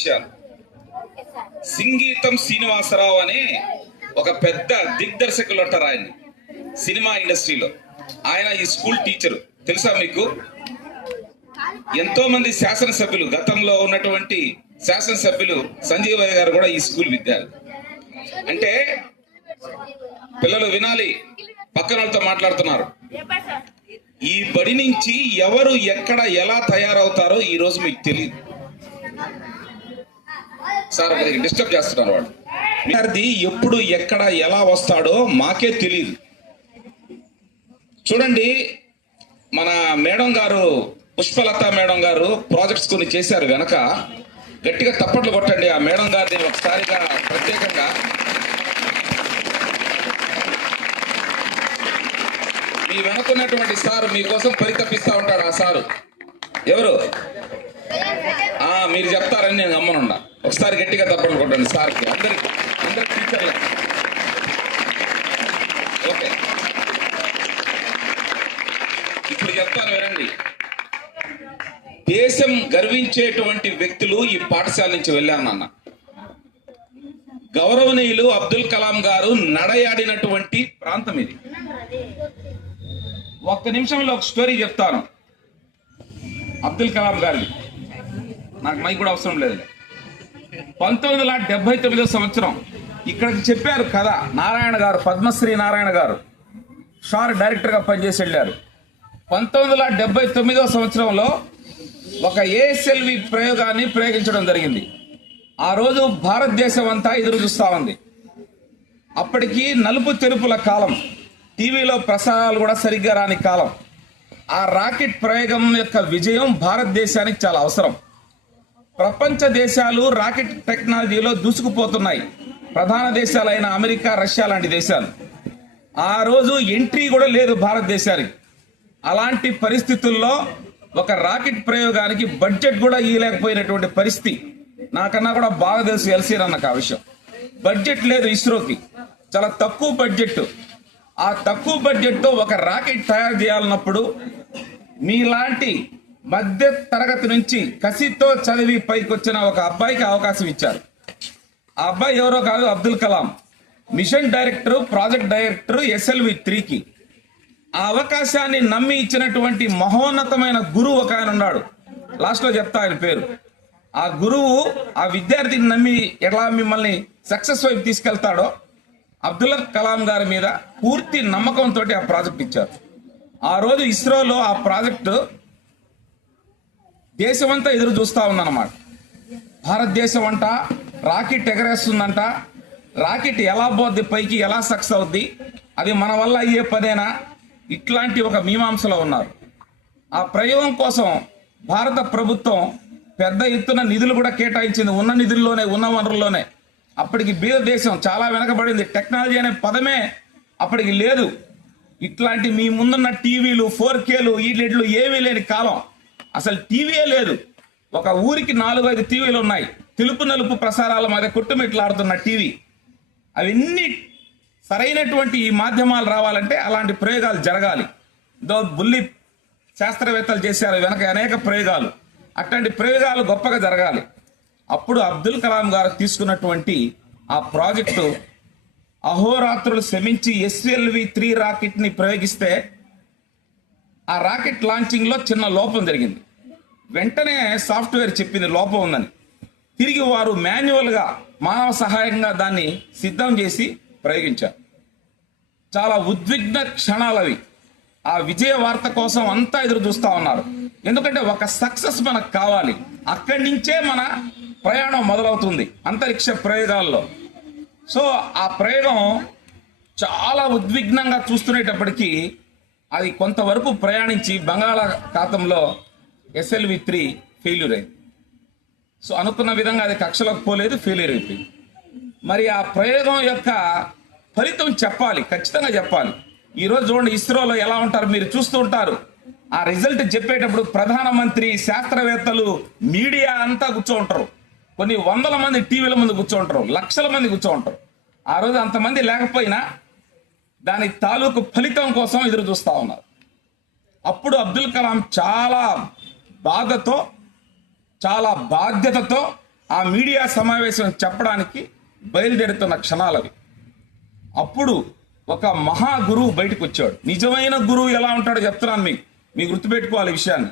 విషయాలు. సింగీతం శ్రీనివాసరావు అనే ఒక పెద్ద దిగ్దర్శకులు అంటారు ఆయన్ని సినిమా ఇండస్ట్రీలో. ఆయన ఈ స్కూల్ టీచరు. తెలుసా మీకు? ఎంతో మంది శాసనసభ్యులు గతంలో ఉన్నటువంటి శాసనసభ్యులు సంజీవయ్య గారు కూడా ఈ స్కూల్ విద్యార్థి. అంటే పిల్లలు వినాలి పక్కన వాళ్ళతో మాట్లాడుతున్నారు. ఈ బడి నుంచి ఎవరు ఎక్కడ ఎలా తయారవుతారో ఈ రోజు మీకు తెలియదు. సార్ డిస్టర్బ్ చేస్తున్నారు వాడు విద్యార్థి ఎప్పుడు ఎక్కడ ఎలా వస్తాడో మాకే తెలియదు చూడండి మన మేడం గారు పుష్పలత మేడం గారు ప్రాజెక్ట్స్ కొన్ని చేశారు వెనక గట్టిగా తప్పట్లు కొట్టండి ఆ మేడం గారిని ఒకసారిగా ప్రత్యేకంగా. మీ వెనుకున్నటువంటి సారు మీకోసం పరితపిస్తా ఉంటాడు ఆ సారు. ఎవరు? మీరు చెప్తారని నేను గమ్మనున్నా. ఒకసారి గట్టిగా తప్పట్లు కొట్టండి. సార్కి అందరికి అందరి టీచర్లే. ఓకే. ఇప్పుడు చెప్తాను వినండి. దేశం గర్వించేటువంటి వ్యక్తులు ఈ పాఠశాల నుంచి వెళ్ళానన్న గౌరవనీయులు అబ్దుల్ కలాం గారు నడయాడినటువంటి ప్రాంతం ఇది. ఒక్క నిమిషంలో ఒక స్టోరీ చెప్తాను. అబ్దుల్ కలాం గారి నాకు మైక్ కూడా అవసరం లేదు పంతొమ్మిది వందల డెబ్బై తొమ్మిదో సంవత్సరం. ఇక్కడికి చెప్పారు కదా నారాయణ గారు పద్మశ్రీ నారాయణ గారు. షార్ డైరెక్టర్గా పనిచేసి వెళ్ళారు. పంతొమ్మిది వందల డెబ్బై తొమ్మిదో సంవత్సరంలో ఒక ఏఎస్ఎల్వి ప్రయోగాన్ని ప్రయోగించడం జరిగింది. ఆ రోజు భారతదేశం అంతా ఎదురు చూస్తా ఉంది. అప్పటికి నలుపు తెరుపుల కాలం టీవీలో ప్రసారాలు కూడా సరిగ్గా రాని కాలం. ఆ రాకెట్ ప్రయోగం యొక్క విజయం భారతదేశానికి చాలా అవసరం. ప్రపంచ దేశాలు రాకెట్ టెక్నాలజీలో దూసుకుపోతున్నాయి. ప్రధాన దేశాలైన అమెరికా రష్యా లాంటి దేశాలు. ఆ రోజు ఎంట్రీ కూడా లేదు భారతదేశానికి. అలాంటి పరిస్థితుల్లో ఒక రాకెట్ ప్రయోగానికి బడ్జెట్ కూడా ఇవ్వలేకపోయినటువంటి పరిస్థితి. నాకన్నా కూడా బాగా తెలుసు ఎల్సీర్ అన్నకు ఆ విషయం. బడ్జెట్ లేదు ఇస్రోకి. చాలా తక్కువ బడ్జెట్. ఆ తక్కువ బడ్జెట్తో ఒక రాకెట్ తయారు చేయాలన్నప్పుడు మీలాంటి మధ్య తరగతి నుంచి కసితో చదివి పైకొచ్చిన ఒక అబ్బాయికి అవకాశం ఇచ్చారు. ఆ అబ్బాయి ఎవరో కాదు Abdul Kalam. Mission director project director SLV త్రీకి. ఆ అవకాశాన్ని నమ్మి ఇచ్చినటువంటి మహోన్నతమైన గురువు ఒక ఆయన ఉన్నాడు. లాస్ట్లో చెప్తా ఆయన పేరు. ఆ గురువు ఆ విద్యార్థిని నమ్మి ఎలా మిమ్మల్ని సక్సెస్ వైపు తీసుకెళ్తాడో అబ్దుల్ కలాం గారి మీద పూర్తి నమ్మకంతో ఆ ప్రాజెక్ట్ ఇచ్చారు. ఆ రోజు ఇస్రోలో ఆ ప్రాజెక్టు దేశమంతా ఎదురు చూస్తూ ఉందన్నమాట. భారతదేశం అంట రాకెట్ ఎగరేస్తుందంట. రాకెట్ ఎలా పోద్ది పైకి ఎలా సక్సెస్ అవుద్ది అది మన వల్ల అయ్యే పదేనా ఇట్లాంటి ఒక మీమాంసలో ఉన్నారు. ఆ ప్రయోగం కోసం భారత ప్రభుత్వం పెద్ద ఎత్తున నిధులు కూడా కేటాయించింది. ఉన్న నిధుల్లోనే ఉన్న వనరుల్లోనే. అప్పటికి బీద దేశం చాలా వెనకబడింది. టెక్నాలజీ అనే పదమే అప్పటికి లేదు. ఇట్లాంటి మీ ముందున్న టీవీలు ఫోర్ కేలు ఈడ్లు ఏమీ లేని కాలం. అసలు టీవీయే లేదు. ఒక ఊరికి నాలుగైదు టీవీలు ఉన్నాయి. తెలుపు నలుపు ప్రసారాల మధ్య కొట్టుమిట్లాడుతున్న టీవీ. అవన్నీ సరైనటువంటి ఈ మాధ్యమాలు రావాలంటే అలాంటి ప్రయోగాలు జరగాలి. దో బుల్లి శాస్త్రవేత్తలు చేశారు వెనక అనేక ప్రయోగాలు. అట్లాంటి ప్రయోగాలు గొప్పగా జరగాలి. అప్పుడు అబ్దుల్ కలాం గారు తీసుకున్నటువంటి ఆ ప్రాజెక్టు అహోరాత్రులు శ్రమించి ఎస్ఎల్వి త్రీ రాకెట్ని ప్రయోగిస్తే ఆ రాకెట్ లాంచింగ్లో చిన్న లోపం జరిగింది. వెంటనే సాఫ్ట్వేర్ చెప్పింది లోపం ఉందని. తిరిగి వారు మాన్యువల్గా మానవ సహాయంగా దాన్ని సిద్ధం చేసి ప్రయోగించారు. చాలా ఉద్విగ్న క్షణాలవి ఆ విజయ వార్త కోసం అంతా ఎదురు చూస్తూ ఉన్నారు. ఎందుకంటే ఒక సక్సెస్ మనకు కావాలి. అక్కడి నుంచే మన ప్రయాణం మొదలవుతుంది అంతరిక్ష ప్రయోగాల్లో. సో ఆ ప్రయోగం చాలా ఉద్విగ్నంగా చూస్తునేటప్పటికీ అది కొంతవరకు ప్రయాణించి బంగాళాఖాతంలో ఎస్ఎల్వి త్రీ ఫెయిల్యూర్ అయింది. సో అనుకున్న విధంగా అది కక్షలోకి పోలేదు ఫెయిల్యూర్ అయిపోయింది. మరి ఆ ప్రయోగం యొక్క ఫలితం చెప్పాలి ఖచ్చితంగా చెప్పాలి. ఈరోజు చూడండి ఇస్రోలో ఎలా ఉంటారు మీరు చూస్తూ ఉంటారు. ఆ రిజల్ట్ చెప్పేటప్పుడు ప్రధానమంత్రి శాస్త్రవేత్తలు మీడియా అంతా కూర్చోంటారు కొన్ని వందల మంది టీవీల ముందు కూర్చోంటారు లక్షల మంది కూర్చోంటారు ఆ రోజు అంతమంది లేకపోయినా దాని తాలూకు ఫలితం కోసం ఎదురు చూస్తూ ఉన్నారు. అప్పుడు అబ్దుల్ కలాం చాలా బాధతో చాలా బాధ్యతతో ఆ మీడియా సమావేశం చెప్పడానికి బయలుదేరుతున్న క్షణాలవి అప్పుడు ఒక మహా గురువు బయటకు వచ్చాడు. నిజమైన గురువు ఎలా ఉంటాడో చెప్తున్నాను మీకు. మీకు గుర్తుపెట్టుకోవాలి విషయాన్ని.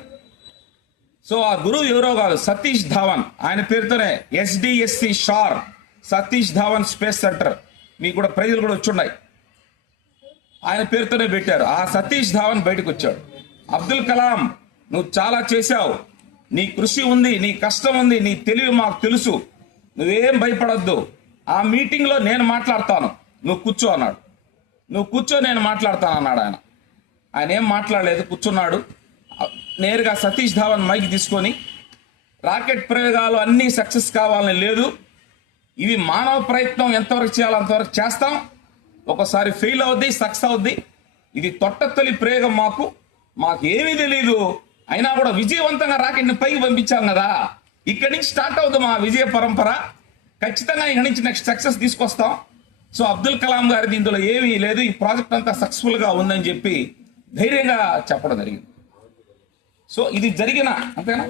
సో ఆ గురువు ఎవరో కాదు సతీష్ ధావన్. ఆయన పేరుతోనే SDSC SHAR Satish Dhawan space centre. మీకు కూడా ప్రైజులు కూడా వచ్చున్నాయి ఆయన పేరుతోనే పెట్టారు. ఆ సతీష్ ధావన్ బయటకు వచ్చాడు అబ్దుల్ కలాం నువ్వు చాలా చేశావు. నీ కృషి ఉంది నీ కష్టం ఉంది నీ తెలివి మాకు తెలుసు. నువ్వేం భయపడొద్దు. ఆ మీటింగ్లో నేను మాట్లాడతాను. నువ్వు కూర్చో అన్నాడు. నువ్వు కూర్చో నేను మాట్లాడతాను అన్నాడు ఆయన. ఆయన ఏం మాట్లాడలేదు కూర్చున్నాడు. నేరుగా సతీష్ ధావన్ మైక్ తీసుకొని రాకెట్ ప్రయోగాలు అన్నీ సక్సెస్ కావాలని లేదు. ఇవి మానవ ప్రయత్నం ఎంతవరకు చేయాలో అంతవరకు చేస్తాం. ఒకసారి ఫెయిల్ అవుద్ది సక్సెస్ అవుద్ది. ఇది తొట్టతొలి ప్రయోగం మాకు. మాకు ఏమీ తెలియదు అయినా కూడా విజయవంతంగా రాకెట్ని పైకి పంపించాం కదా. ఇక్కడి నుంచి స్టార్ట్ అవుతుంది మా విజయ పరంపర. ఖచ్చితంగా ఇక్కడి నుంచి నెక్స్ట్ సక్సెస్ తీసుకొస్తాం. సో అబ్దుల్ కలాం గారి దీంట్లో ఏమీ లేదు. ఈ ప్రాజెక్ట్ అంతా సక్సెస్ఫుల్గా ఉందని చెప్పి ధైర్యంగా చెప్పడం జరిగింది. సో ఇది జరిగిన అంతేనా?